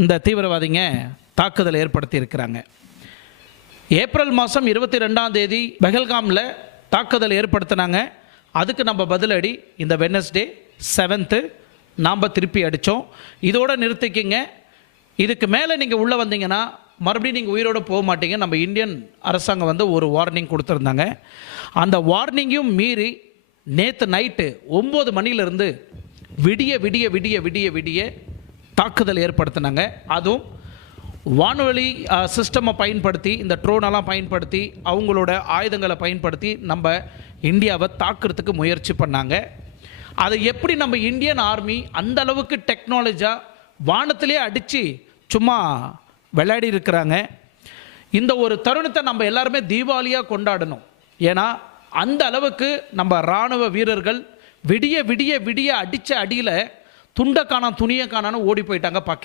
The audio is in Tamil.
இந்த தீவிரவாதிங்க தாக்குதல் ஏற்படுத்தி இருக்கிறாங்க. ஏப்ரல் மாதம் 22ஆம் தேதி பெஹல்காமில் தாக்குதல் ஏற்படுத்தினாங்க. அதுக்கு நம்ம பதிலடி இந்த வெட்னஸ்டே 7th நாம் திருப்பி அடித்தோம். இதோடு நிறுத்திக்கிங்க. இதுக்கு மேலே நீங்கள் உள்ளே வந்தீங்கன்னா மறுபடியும் நீங்கள் உயிரோடு போக மாட்டீங்க. நம்ம இந்தியன் அரசாங்கம் ஒரு வார்னிங் கொடுத்துருந்தாங்க. அந்த வார்னிங்கையும் மீறி நேற்று நைட்டு 9 மணிலிருந்து விடிய விடிய விடிய விடிய விடிய தாக்குதல் ஏற்படுத்தினாங்க. அதுவும் வான்வழி சிஸ்டமை பயன்படுத்தி, இந்த ட்ரோனெல்லாம் பயன்படுத்தி, அவங்களோட ஆயுதங்களை பயன்படுத்தி நம்ம இந்தியாவை தாக்குறதுக்கு முயற்சி பண்ணாங்க. அதை எப்படி நம்ம இந்தியன் ஆர்மி அந்த அளவுக்கு டெக்னாலஜியாக வானத்திலே அடித்து சும்மா விளையாடி இருக்கிறாங்க. இந்த ஒரு தருணத்தை நம்ம எல்லாருமே தீபாவளியாக கொண்டாடணும். ஏன்னா அந்த அளவுக்கு நம்ம இராணுவ வீரர்கள் விடிய விடிய விடிய அடித்த அடியில் துண்டை காணாம் துணியை காணான்னு ஓடி போயிட்டாங்க பாகிஸ்தான்.